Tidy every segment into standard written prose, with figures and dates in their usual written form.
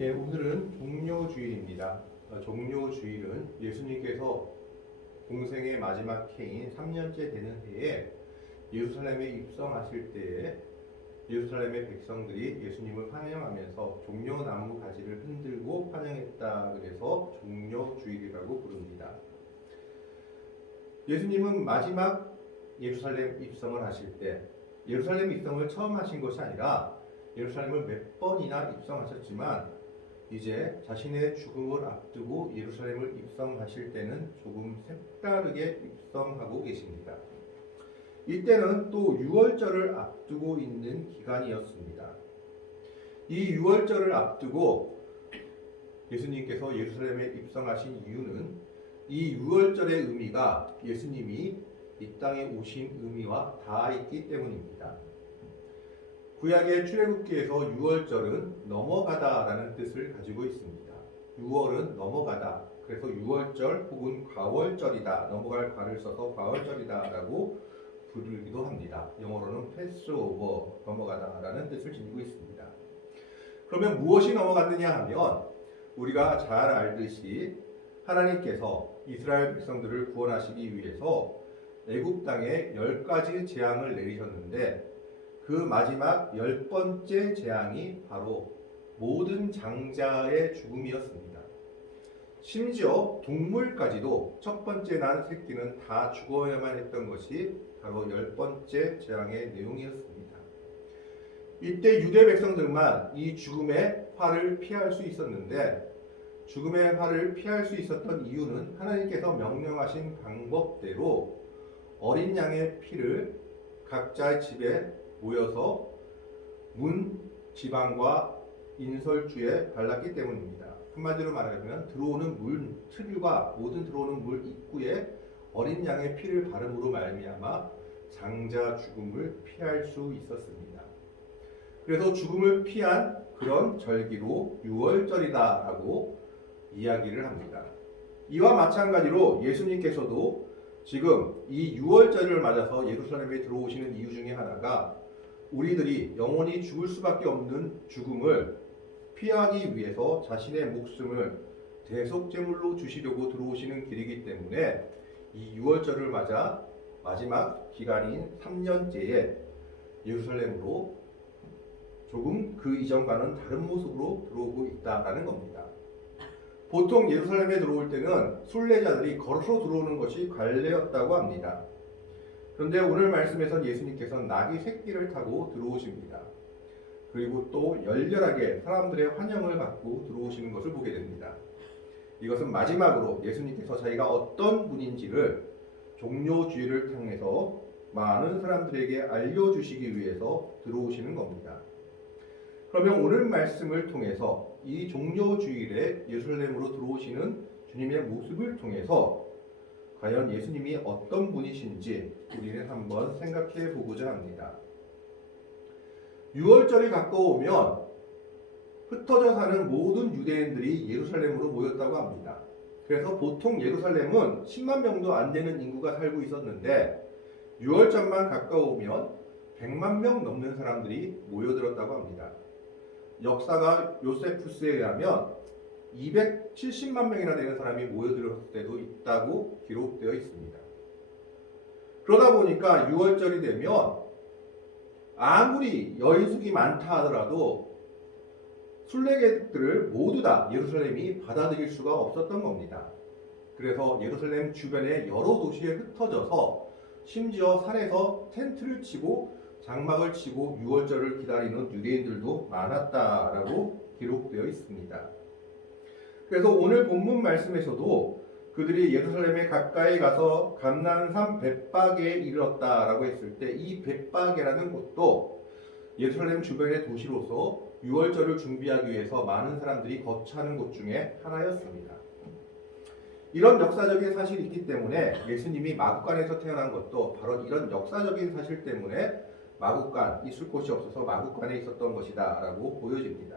예, 오늘은 종료주일입니다. 종료주일은 예수님께서 공생의 마지막 해인 3년째 되는 해에 예루살렘에 입성하실 때에 예루살렘의 백성들이 예수님을 환영하면서 종려나무 가지를 흔들고 환영했다. 그래서 종료주일이라고 부릅니다. 예수님은 마지막 예루살렘 입성을 하실 때 예루살렘 입성을 처음 하신 것이 아니라 예루살렘을 몇 번이나 입성하셨지만 이제 자신의 죽음을 앞두고 예루살렘을 입성하실 때는 조금 색다르게 입성하고 계십니다. 이때는 또 유월절을 앞두고 있는 기간이었습니다. 이 유월절을 앞두고 예수님께서 예루살렘에 입성하신 이유는 이 유월절의 의미가 예수님이 이 땅에 오신 의미와 닿아있기 때문입니다. 구약의 출애굽기에서 유월절은 넘어가다라는 뜻을 가지고 있습니다. 유월은 넘어가다. 그래서 유월절 혹은 과월절이다. 넘어갈 과를 써서 과월절이다라고 부르기도 합니다. 영어로는 패스오버, 넘어가다라는 뜻을 지니고 있습니다. 그러면 무엇이 넘어갔느냐 하면 우리가 잘 알듯이 하나님께서 이스라엘 백성들을 구원하시기 위해서 애굽 땅에 10가지 재앙을 내리셨는데 그 마지막 10번째 재앙이 바로 모든 장자의 죽음이었습니다. 심지어 동물까지도 첫 번째 난 새끼는 다 죽어야만 했던 것이 바로 10번째 재앙의 내용이었습니다. 이때 유대 백성들만 이 죽음의 화를 피할 수 있었는데 죽음의 화를 피할 수 있었던 이유는 하나님께서 명령하신 방법대로 어린 양의 피를 각자의 집에 모여서 문 지방과 인설주에 발랐기 때문입니다. 한마디로 말하면 들어오는 물 트류가 모든 들어오는 물 입구에 어린 양의 피를 바름으로 말미암아 장자 죽음을 피할 수 있었습니다. 그래서 죽음을 피한 그런 절기로 유월절이다라고 이야기를 합니다. 이와 마찬가지로 예수님께서도 지금 이 유월절을 맞아서 예루살렘에 들어오시는 이유 중에 하나가 우리들이 영원히 죽을 수밖에 없는 죽음을 피하기 위해서 자신의 목숨을 대속제물로 주시려고 들어오시는 길이기 때문에 이 유월절을 맞아 마지막 기간인 3년째에 예루살렘으로 조금 그 이전과는 다른 모습으로 들어오고 있다라는 겁니다. 보통 예루살렘에 들어올 때는 순례자들이 걸어서 들어오는 것이 관례였다고 합니다. 그런데 오늘 말씀에선 예수님께서는 나귀 새끼를 타고 들어오십니다. 그리고 또 열렬하게 사람들의 환영을 받고 들어오시는 것을 보게 됩니다. 이것은 마지막으로 예수님께서 자기가 어떤 분인지를 종료주의를 통해서 많은 사람들에게 알려주시기 위해서 들어오시는 겁니다. 그러면 오늘 말씀을 통해서 이 종료주일에 예루살렘으로 들어오시는 주님의 모습을 통해서 과연 예수님이 어떤 분이신지 우리는 한번 생각해 보고자 합니다. 6월절이 가까우면 흩어져 사는 모든 유대인들이 예루살렘으로 모였다고 합니다. 그래서 보통 예루살렘은 10만 명도 안 되는 인구가 살고 있었는데 6월절만 가까우면 100만 명 넘는 사람들이 모여들었다고 합니다. 역사가 요세푸스에 의하면 270만 명이나 되는 사람이 모여들었을 때도 있다고 기록되어 있습니다. 그러다 보니까 6월절이 되면 아무리 여인숙이 많다 하더라도 순례객들을 모두 다 예루살렘이 받아들일 수가 없었던 겁니다. 그래서 예루살렘 주변의 여러 도시에 흩어져서 심지어 산에서 텐트를 치고 장막을 치고 6월절을 기다리는 유대인들도 많았다라고 기록되어 있습니다. 그래서 오늘 본문 말씀에서도 그들이 예루살렘에 가까이 가서 감난산 벳바게에 이르렀다라고 했을 때 이 벳바게라는 곳도 예루살렘 주변의 도시로서 6월절을 준비하기 위해서 많은 사람들이 거처하는 곳 중에 하나였습니다. 이런 역사적인 사실이 있기 때문에 예수님이 마구간에서 태어난 것도 바로 이런 역사적인 사실 때문에 마구간, 있을 곳이 없어서 마구간에 있었던 것이다 라고 보여집니다.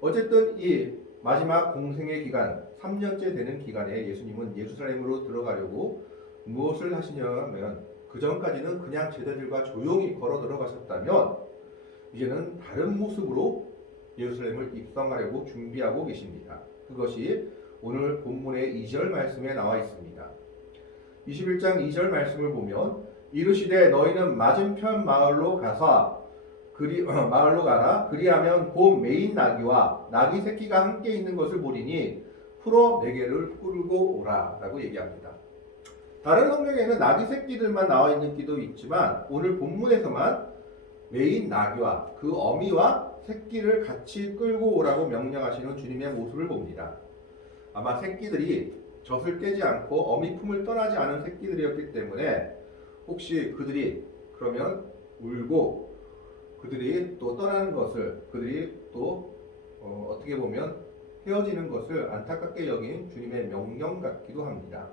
어쨌든 이 마지막 공생의 기간, 3년째 되는 기간에 예수님은 예루살렘으로 들어가려고 무엇을 하시냐면 그 전까지는 그냥 제자들과 조용히 걸어 들어가셨다면 이제는 다른 모습으로 예루살렘을 입성하려고 준비하고 계십니다. 그것이 오늘 본문의 2절 말씀에 나와 있습니다. 21장 2절 말씀을 보면 이르시되 너희는 맞은편 마을로 가라. 그리하면 곧 메인 나귀와 나귀 새끼가 함께 있는 것을 보리니 풀어 내게를 끌고 오라 라고 얘기합니다. 다른 성경에는 나귀 새끼들만 나와 있는 기도 있지만 오늘 본문에서만 메인 나귀와 그 어미와 새끼를 같이 끌고 오라고 명령하시는 주님의 모습을 봅니다. 아마 새끼들이 젖을 깨지 않고 어미 품을 떠나지 않은 새끼들이었기 때문에 혹시 그들이 그러면 울고 그들이 또 떠나는 것을 그들이 또 어떻게 보면 헤어지는 것을 안타깝게 여긴 주님의 명령 같기도 합니다.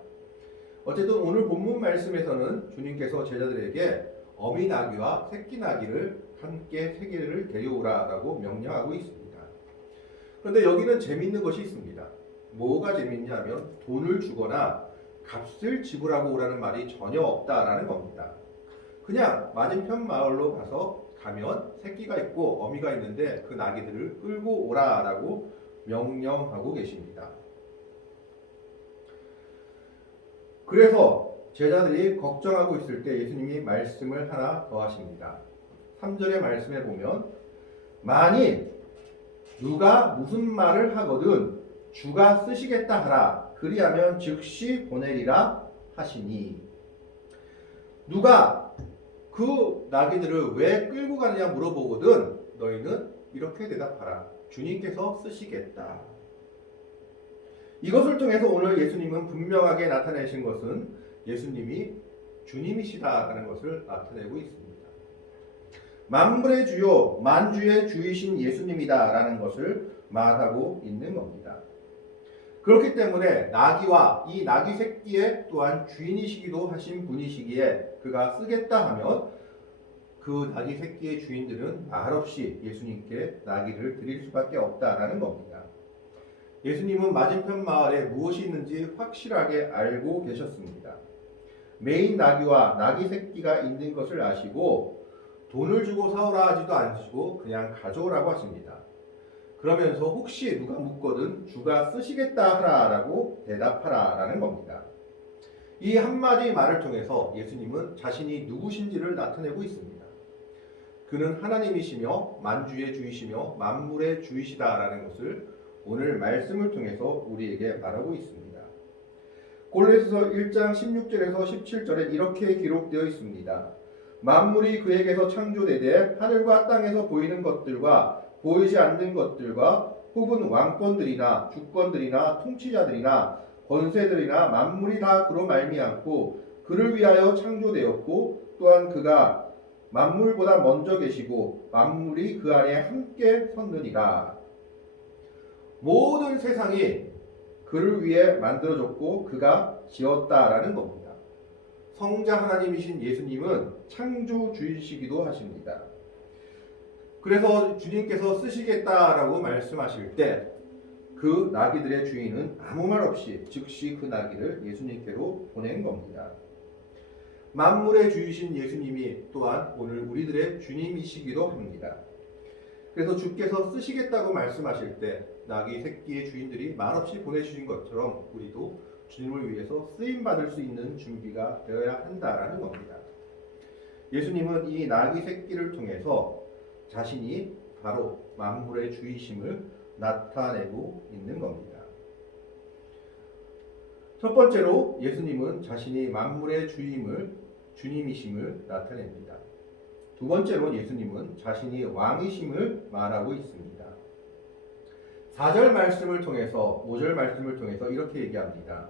어쨌든 오늘 본문 말씀에서는 주님께서 제자들에게 어미 나귀와 새끼 나귀를 함께 세 개를 데려오라라고 명령하고 있습니다. 그런데 여기는 재미있는 것이 있습니다. 뭐가 재밌냐면 돈을 주거나 값을 지불하고 오라는 말이 전혀 없다라는 겁니다. 그냥 맞은편 마을로 가면 새끼가 있고 어미가 있는데 그 나귀들을 끌고 오라라고 명령하고 계십니다. 그래서 제자들이 걱정하고 있을 때 예수님이 말씀을 하나 더 하십니다. 3절의 말씀에 보면 만일 누가 무슨 말을 하거든 주가 쓰시겠다 하라. 그리하면 즉시 보내리라 하시니 누가 그 나귀들을 왜 끌고 가느냐 물어보거든 너희는 이렇게 대답하라. 주님께서 쓰시겠다. 이것을 통해서 오늘 예수님은 분명하게 나타내신 것은 예수님이 주님이시다라는 것을 나타내고 있습니다. 만물의 주요 만주의 주이신 예수님이다라는 것을 말하고 있는 겁니다. 그렇기 때문에 나귀와 이 나귀 새끼의 또한 주인이시기도 하신 분이시기에 그가 쓰겠다 하면 그 나귀 새끼의 주인들은 말없이 예수님께 나귀를 드릴 수밖에 없다라는 겁니다. 예수님은 맞은편 마을에 무엇이 있는지 확실하게 알고 계셨습니다. 메인 나귀와 나귀 새끼가 있는 것을 아시고 돈을 주고 사오라 하지도 않으시고 그냥 가져오라고 하십니다. 그러면서 혹시 누가 묻거든 주가 쓰시겠다 하라라고 대답하라라는 겁니다. 이 한마디 말을 통해서 예수님은 자신이 누구신지를 나타내고 있습니다. 그는 하나님이시며 만주의 주이시며 만물의 주이시다라는 것을 오늘 말씀을 통해서 우리에게 말하고 있습니다. 골로새서 1장 16절에서 17절에 이렇게 기록되어 있습니다. 만물이 그에게서 창조되되 하늘과 땅에서 보이는 것들과 보이지 않는 것들과 혹은 왕권들이나 주권들이나 통치자들이나 권세들이나 만물이 다 그로 말미암고 그를 위하여 창조되었고 또한 그가 만물보다 먼저 계시고 만물이 그 안에 함께 섰느니라. 모든 세상이 그를 위해 만들어졌고 그가 지었다라는 겁니다. 성자 하나님이신 예수님은 창조주이시기도 하십니다. 그래서 주님께서 쓰시겠다라고 말씀하실 때 그 나귀들의 주인은 아무 말 없이 즉시 그 나귀를 예수님께로 보낸 겁니다. 만물의 주이신 예수님이 또한 오늘 우리들의 주님이시기도 합니다. 그래서 주께서 쓰시겠다고 말씀하실 때 나귀 새끼의 주인들이 말없이 보내주신 것처럼 우리도 주님을 위해서 쓰임받을 수 있는 준비가 되어야 한다라는 겁니다. 예수님은 이 나귀 새끼를 통해서 자신이 바로 만물의 주이심을 나타내고 있는 겁니다. 첫 번째로 예수님은 자신이 만물의 주님이심을 나타냅니다. 두 번째로 예수님은 자신이 왕이심을 말하고 있습니다. 4절 말씀을 통해서 5절 말씀을 통해서 이렇게 얘기합니다.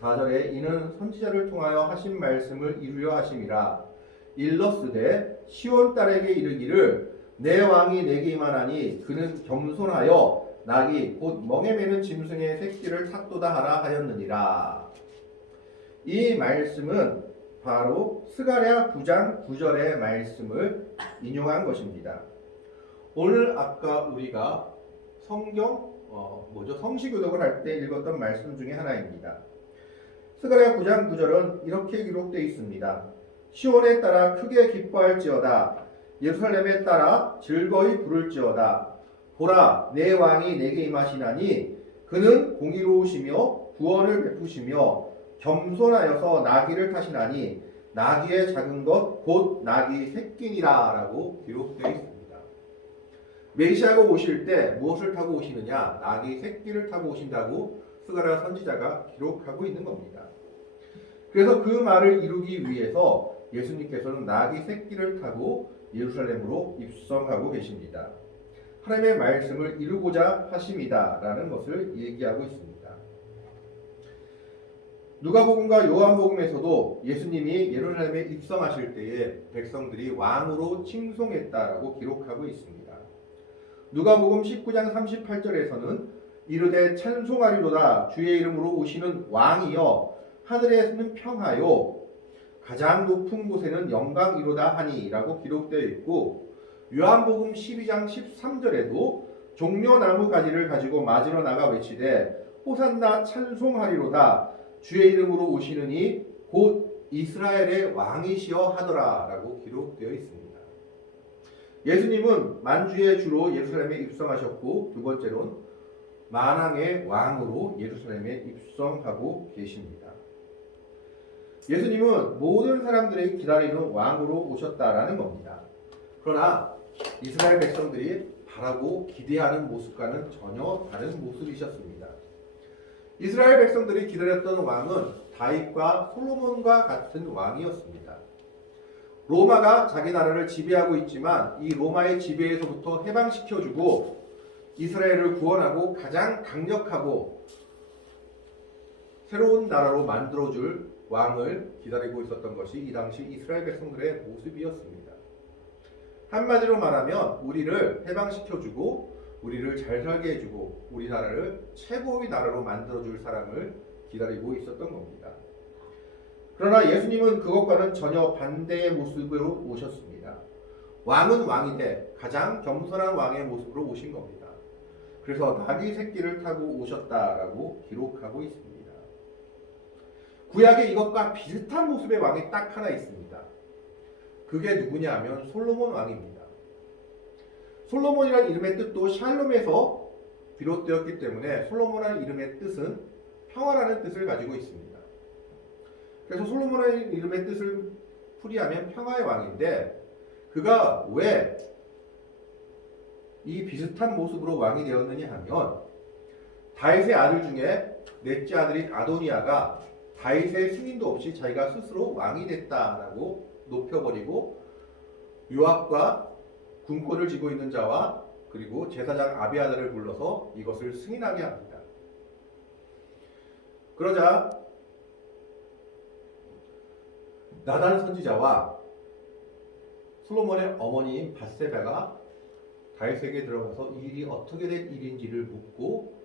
4절에 이는 선지자를 통하여 하신 말씀을 이루려 하심이라. 일러스되 시온 딸에게 이르기를 내 왕이 내게 임하나니 그는 겸손하여 낙이 곧 멍에 매는 짐승의 새끼를 탔도다 하라 하였느니라. 이 말씀은 바로 스가랴 9장 9절의 말씀을 인용한 것입니다. 오늘 아까 우리가 성시교독을 할 때 읽었던 말씀 중에 하나입니다. 스가랴 9장 9절은 이렇게 기록되어 있습니다. 시온에 따라 크게 기뻐할지어다. 예루살렘에 따라 즐거이 부를지어다. 보라 내 왕이 내게 임하시나니 그는 공의로우시며 구원을 베푸시며 겸손하여서 나귀를 타시나니 나귀의 작은 것 곧 나귀 새끼니라 라고 기록되어 있습니다. 메시아가 오실 때 무엇을 타고 오시느냐? 나귀 새끼를 타고 오신다고 스가랴 선지자가 기록하고 있는 겁니다. 그래서 그 말을 이루기 위해서 예수님께서는 나귀 새끼를 타고 예루살렘으로 입성하고 계십니다. 하나님의 말씀을 이루고자 하심이다라는 것을 얘기하고 있습니다. 누가복음과 요한복음에서도 예수님이 예루살렘에 입성하실 때에 백성들이 왕으로 칭송했다라고 기록하고 있습니다. 누가복음 19장 38절에서는 이르되 찬송하리로다 주의 이름으로 오시는 왕이여 하늘에서는 평하요 가장 높은 곳에는 영광이로다 하니라고 기록되어 있고 요한복음 12장 13절에도 종려나무 가지를 가지고 맞으러 나가 외치되 호산나 찬송하리로다 주의 이름으로 오시느니 곧 이스라엘의 왕이시여 하더라 라고 기록되어 있습니다. 예수님은 만주의 주로 예루살렘에 입성하셨고 두 번째로는 만왕의 왕으로 예루살렘에 입성하고 계십니다. 예수님은 모든 사람들이 기다리는 왕으로 오셨다라는 겁니다. 그러나 이스라엘 백성들이 바라고 기대하는 모습과는 전혀 다른 모습이셨습니다. 이스라엘 백성들이 기다렸던 왕은 다윗과 솔로몬과 같은 왕이었습니다. 로마가 자기 나라를 지배하고 있지만 이 로마의 지배에서부터 해방시켜주고 이스라엘을 구원하고 가장 강력하고 새로운 나라로 만들어줄 왕을 기다리고 있었던 것이 이 당시 이스라엘 백성들의 모습이었습니다. 한마디로 말하면 우리를 해방시켜주고 우리를 잘 살게 해주고 우리나라를 최고의 나라로 만들어줄 사람을 기다리고 있었던 겁니다. 그러나 예수님은 그것과는 전혀 반대의 모습으로 오셨습니다. 왕은 왕인데 가장 겸손한 왕의 모습으로 오신 겁니다. 그래서 나귀 새끼를 타고 오셨다라고 기록하고 있습니다. 구약에 이것과 비슷한 모습의 왕이 딱 하나 있습니다. 그게 누구냐 하면 솔로몬 왕입니다. 솔로몬이라는 이름의 뜻도 샬롬에서 비롯되었기 때문에 솔로몬이라는 이름의 뜻은 평화라는 뜻을 가지고 있습니다. 그래서 솔로몬이라는 이름의 뜻을 풀이하면 평화의 왕인데 그가 왜 이 비슷한 모습으로 왕이 되었느냐 하면 다윗의 아들 중에 넷째 아들인 아도니아가 다윗의 승인도 없이 자기가 스스로 왕이 됐다라고 높여버리고 요압과 군권을 쥐고 있는 자와 그리고 제사장 아비아달을 불러서 이것을 승인하게 합니다. 그러자 나단 선지자와 솔로몬의 어머니인 밧세바가 다윗에게 들어가서 이 일이 어떻게 된 일인지를 묻고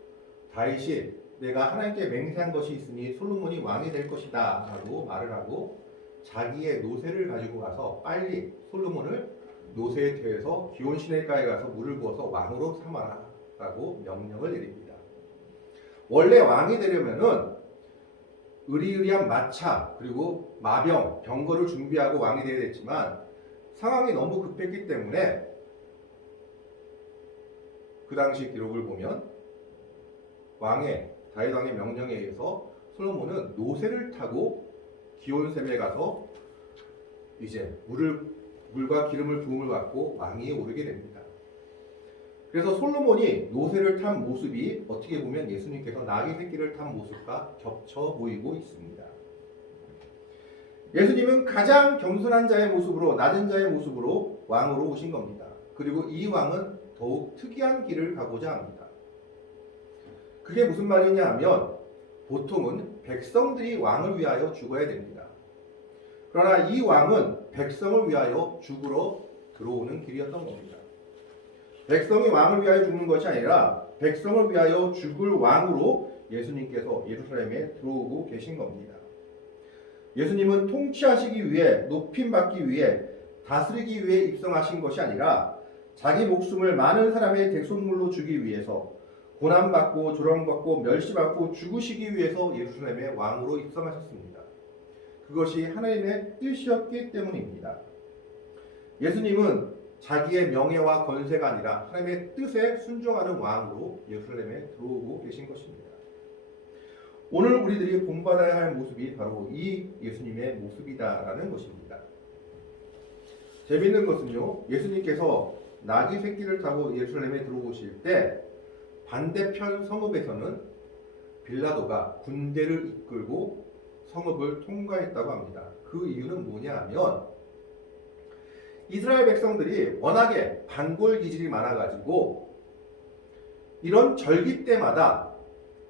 다윗이 내가 하나님께 맹세한 것이 있으니 솔로몬이 왕이 될 것이다 라고 말을 하고 자기의 노새를 가지고 가서 빨리 솔로몬을 노새에 태워서 기온 시내가에 가서 물을 부어서 왕으로 삼아라 라고 명령을 내립니다. 원래 왕이 되려면은 의리의리한 마차 그리고 마병, 병거를 준비하고 왕이 되어야 됐지만 상황이 너무 급했기 때문에 그 당시 기록을 보면 다윗 왕의 명령에 의해서 솔로몬은 노새를 타고 기온샘에 가서 이제 물과 기름을 부음을 받고 왕위에 오르게 됩니다. 그래서 솔로몬이 노새를 탄 모습이 어떻게 보면 예수님께서 나귀 새끼를 탄 모습과 겹쳐 보이고 있습니다. 예수님은 가장 겸손한 자의 모습으로 낮은 자의 모습으로 왕으로 오신 겁니다. 그리고 이 왕은 더욱 특이한 길을 가고자 합니다. 그게 무슨 말이냐 하면 보통은 백성들이 왕을 위하여 죽어야 됩니다. 그러나 이 왕은 백성을 위하여 죽으러 들어오는 길이었던 겁니다. 백성이 왕을 위하여 죽는 것이 아니라 백성을 위하여 죽을 왕으로 예수님께서 예루살렘에 들어오고 계신 겁니다. 예수님은 통치하시기 위해 높임받기 위해 다스리기 위해 입성하신 것이 아니라 자기 목숨을 많은 사람의 대속물로 주기 위해서 고난받고 조롱받고 멸시받고 죽으시기 위해서 예루살렘의 왕으로 입성하셨습니다. 그것이 하나님의 뜻이었기 때문입니다. 예수님은 자기의 명예와 권세가 아니라 하나님의 뜻에 순종하는 왕으로 예루살렘에 들어오고 계신 것입니다. 오늘 우리들이 본받아야 할 모습이 바로 이 예수님의 모습이다라는 것입니다. 재미있는 것은요, 예수님께서 나귀 새끼를 타고 예루살렘에 들어오실 때 반대편 성읍에서는 빌라도가 군대를 이끌고 성읍을 통과했다고 합니다. 그 이유는 뭐냐 하면 이스라엘 백성들이 워낙에 반골 기질이 많아가지고 이런 절기 때마다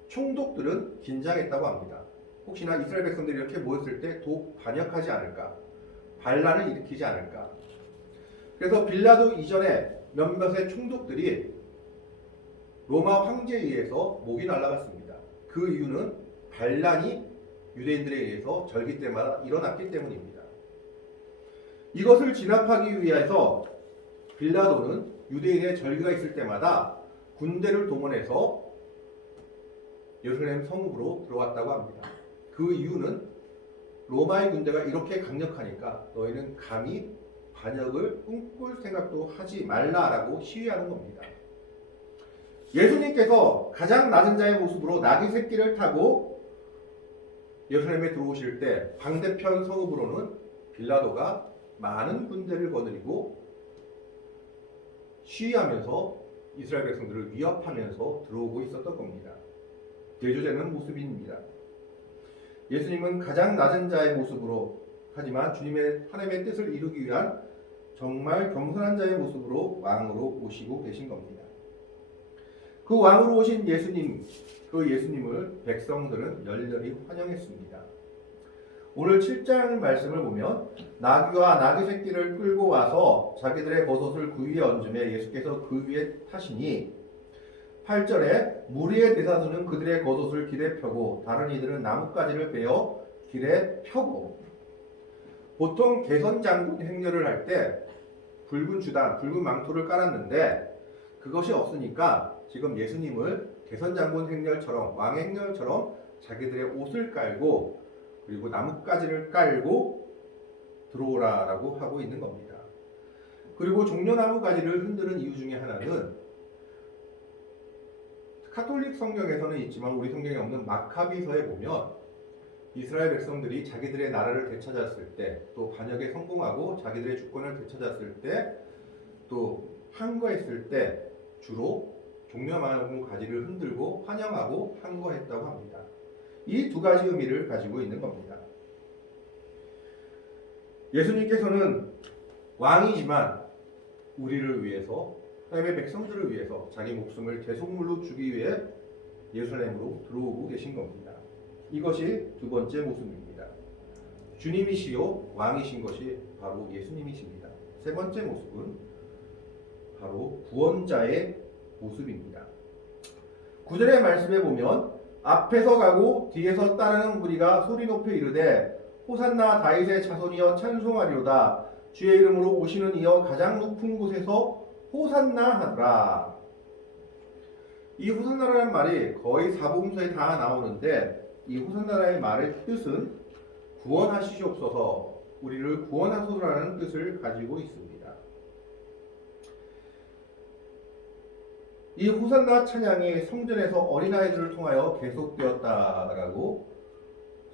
총독들은 긴장했다고 합니다. 혹시나 이스라엘 백성들이 이렇게 모였을 때 독 반역하지 않을까, 반란을 일으키지 않을까. 그래서 빌라도 이전에 몇몇의 총독들이 로마 황제에 의해서 목이 날아갔습니다. 그 이유는 반란이 유대인들에 의해서 절기 때마다 일어났기 때문입니다. 이것을 진압하기 위해서 빌라도는 유대인의 절기가 있을 때마다 군대를 동원해서 예루살렘 성읍으로 들어왔다고 합니다. 그 이유는 로마의 군대가 이렇게 강력하니까 너희는 감히 반역을 꿈꿀 생각도 하지 말라라고 시위하는 겁니다. 예수님께서 가장 낮은 자의 모습으로 나귀 새끼를 타고 예루살렘에 들어오실 때 반대편 성읍으로는 빌라도가 많은 군대를 거느리고 시위하면서 이스라엘 백성들을 위협하면서 들어오고 있었던 겁니다. 대조되는 모습입니다. 예수님은 가장 낮은 자의 모습으로 하지만 하나님의 뜻을 이루기 위한 정말 겸손한 자의 모습으로 왕으로 오시고 계신 겁니다. 그 왕으로 오신 예수님을 백성들은 열렬히 환영했습니다. 오늘 7장 말씀을 보면 나귀와 나귀 새끼를 끌고 와서 자기들의 겉옷을 그 위에 얹으며 예수께서 그 위에 타시니 8절에 무리의 대다수는 그들의 겉옷을 길에 펴고 다른 이들은 나뭇가지를 베어 길에 펴고. 보통 개선장군 행렬을 할 때 붉은 주단, 붉은 망토를 깔았는데 그것이 없으니까 지금 예수님을 개선장군 행렬처럼, 왕의 행렬처럼 자기들의 옷을 깔고 그리고 나뭇가지를 깔고 들어오라라고 하고 있는 겁니다. 그리고 종려나무 가지를 흔드는 이유 중에 하나는 카톨릭 성경에서는 있지만 우리 성경에 없는 마카비서에 보면 이스라엘 백성들이 자기들의 나라를 되찾았을 때, 또 반역에 성공하고 자기들의 주권을 되찾았을 때, 또 항거했을 때 주로 종려나무 가지를 흔들고 환영하고 항거했다고 합니다. 이 두 가지 의미를 가지고 있는 겁니다. 예수님께서는 왕이지만 우리를 위해서, 하나님의 백성들을 위해서 자기 목숨을 대속물로 주기 위해 예루살렘으로 들어오고 계신 겁니다. 이것이 두 번째 모습입니다. 주님이시요 왕이신 것이 바로 예수님이십니다. 세 번째 모습은 바로 구원자의 모습입니다. 9절의 말씀에 보면 앞에서 가고 뒤에서 따르는 무리가 소리 높여 이르되 호산나 다윗의 자손이여 찬송하리로다. 주의 이름으로 오시는 이여 가장 높은 곳에서 호산나 하더라. 이 호산나라는 말이 거의 사복음서에 다 나오는데 이 호산나라의 말의 뜻은 구원하시옵소서, 우리를 구원하소서라는 뜻을 가지고 있습니다. 이 호산나 찬양이 성전에서 어린아이들을 통하여 계속되었다라고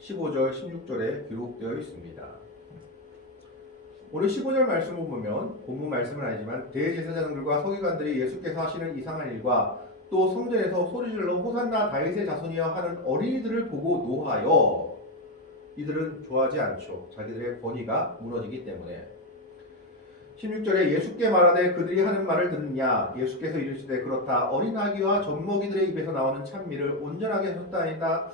15절, 16절에 기록되어 있습니다. 오늘 15절 말씀을 보면 본문 말씀은 아니지만 대제사장들과 서기관들이 예수께서 하시는 이상한 일과 또 성전에서 소리질러 호산나 다윗의 자손이여 하는 어린이들을 보고 노하여, 이들은 좋아하지 않죠. 자기들의 권위가 무너지기 때문에. 16절에 예수께 말하되 그들이 하는 말을 듣느냐. 예수께서 이르시되 그렇다. 어린 아기와 젖먹이들의 입에서 나오는 찬미를 온전하게 하셨나이다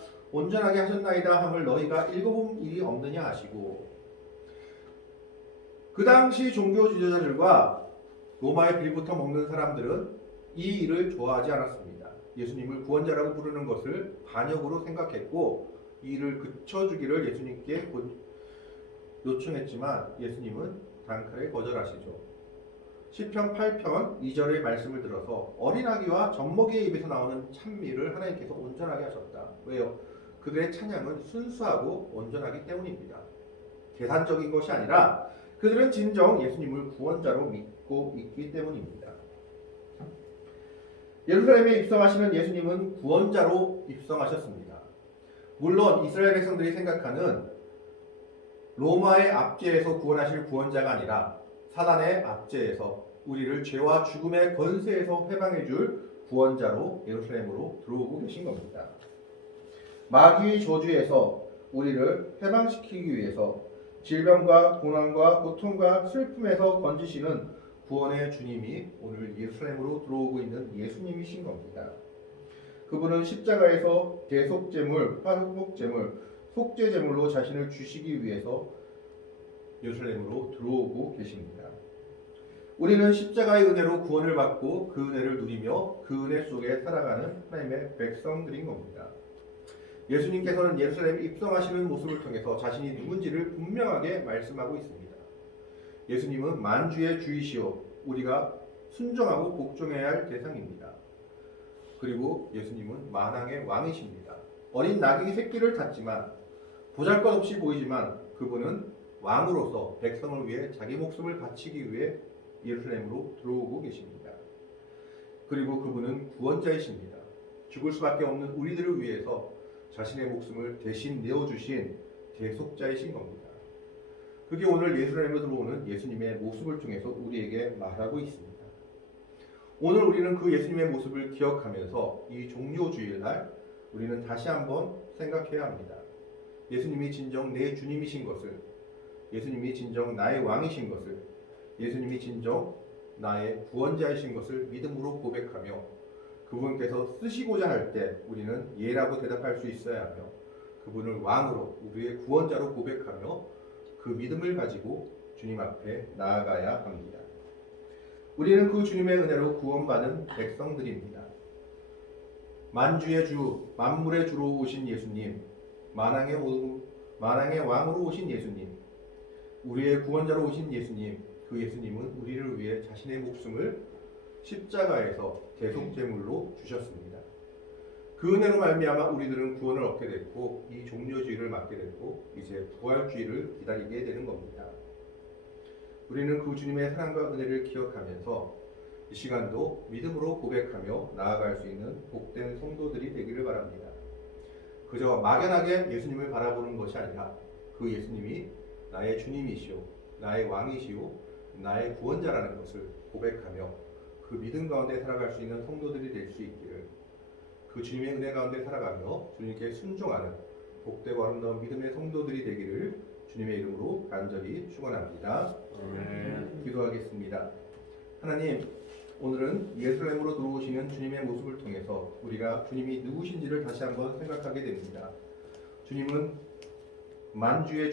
함을 너희가 읽어본 일이 없느냐 하시고. 그 당시 종교 지도자들과 로마의 빌부터 먹는 사람들은 이 일을 좋아하지 않았습니다. 예수님을 구원자라고 부르는 것을 반역으로 생각했고 이 일을 그쳐주기를 예수님께 요청했지만 예수님은 단칼에 거절하시죠. 시편 8편 2절의 말씀을 들어서 어린아기와 젖먹이의 입에서 나오는 찬미를 하나님께서 온전하게 하셨다. 왜요? 그들의 찬양은 순수하고 온전하기 때문입니다. 계산적인 것이 아니라 그들은 진정 예수님을 구원자로 믿고 있기 때문입니다. 예루살렘에 입성하시는 예수님은 구원자로 입성하셨습니다. 물론 이스라엘 백성들이 생각하는 로마의 압제에서 구원하실 구원자가 아니라 사단의 압제에서 우리를 죄와 죽음의 권세에서 해방해 줄 구원자로 예루살렘으로 들어오고 계신 겁니다. 마귀의 저주에서 우리를 해방시키기 위해서 질병과 고난과 고통과 슬픔에서 건지시는 구원의 주님이 오늘 예루살렘으로 들어오고 있는 예수님이신 겁니다. 그분은 십자가에서 대속제물, 화목제물, 속죄제물로 자신을 주시기 위해서 예루살렘으로 들어오고 계십니다. 우리는 십자가의 은혜로 구원을 받고 그 은혜를 누리며 그 은혜 속에 살아가는 하나님의 백성들인 겁니다. 예수님께서는 예루살렘에 입성하시는 모습을 통해서 자신이 누군지를 분명하게 말씀하고 있습니다. 예수님은 만주의 주이시오, 우리가 순종하고 복종해야 할 대상입니다. 그리고 예수님은 만왕의 왕이십니다. 어린 나귀 새끼를 탔지만 보잘것없이 보이지만 그분은 왕으로서 백성을 위해 자기 목숨을 바치기 위해 예루살렘으로 들어오고 계십니다. 그리고 그분은 구원자이십니다. 죽을 수밖에 없는 우리들을 위해서 자신의 목숨을 대신 내어주신 대속자이신 겁니다. 그게 오늘 예루살렘에 들어오는 예수님의 모습을 통해서 우리에게 말하고 있습니다. 오늘 우리는 그 예수님의 모습을 기억하면서 이 종료주일날 우리는 다시 한번 생각해야 합니다. 예수님이 진정 내 주님이신 것을, 예수님이 진정 나의 왕이신 것을, 예수님이 진정 나의 구원자이신 것을 믿음으로 고백하며 그분께서 쓰시고자 할 때 우리는 예라고 대답할 수 있어야 하며 그분을 왕으로 우리의 구원자로 고백하며 그 믿음을 가지고 주님 앞에 나아가야 합니다. 우리는 그 주님의 은혜로 구원받은 백성들입니다. 만주의 주, 만물의 주로 오신 예수님, 만왕의 왕으로 오신 예수님, 우리의 구원자로 오신 예수님, 그 예수님은 우리를 위해 자신의 목숨을 십자가에서 대속제물로 주셨습니다. 그 은혜로 말미암아 우리들은 구원을 얻게 됐고 이 종료주의를 맞게 됐고 이제 부활주의를 기다리게 되는 겁니다. 우리는 그 주님의 사랑과 은혜를 기억하면서 이 시간도 믿음으로 고백하며 나아갈 수 있는 복된 성도들이 되기를 바랍니다. 그저 막연하게 예수님을 바라보는 것이 아니라 그 예수님이 나의 주님이시오, 나의 왕이시오, 나의 구원자라는 것을 고백하며 그 믿음 가운데 살아갈 수 있는 성도들이 될 수 있기를, 그 주님의 은혜 가운데 살아가며 주님께 순종하는 복되고 아름다운 믿음의 성도들이 되기를 주님의 이름으로 간절히 축원합니다. 기도하겠습니다. 하나님, 오늘은 예루살렘으로 들어오시는 주님의 모습을 통해서 우리가 주님이 누구신지를 다시 한번 생각하게 됩니다. 주님은 만주의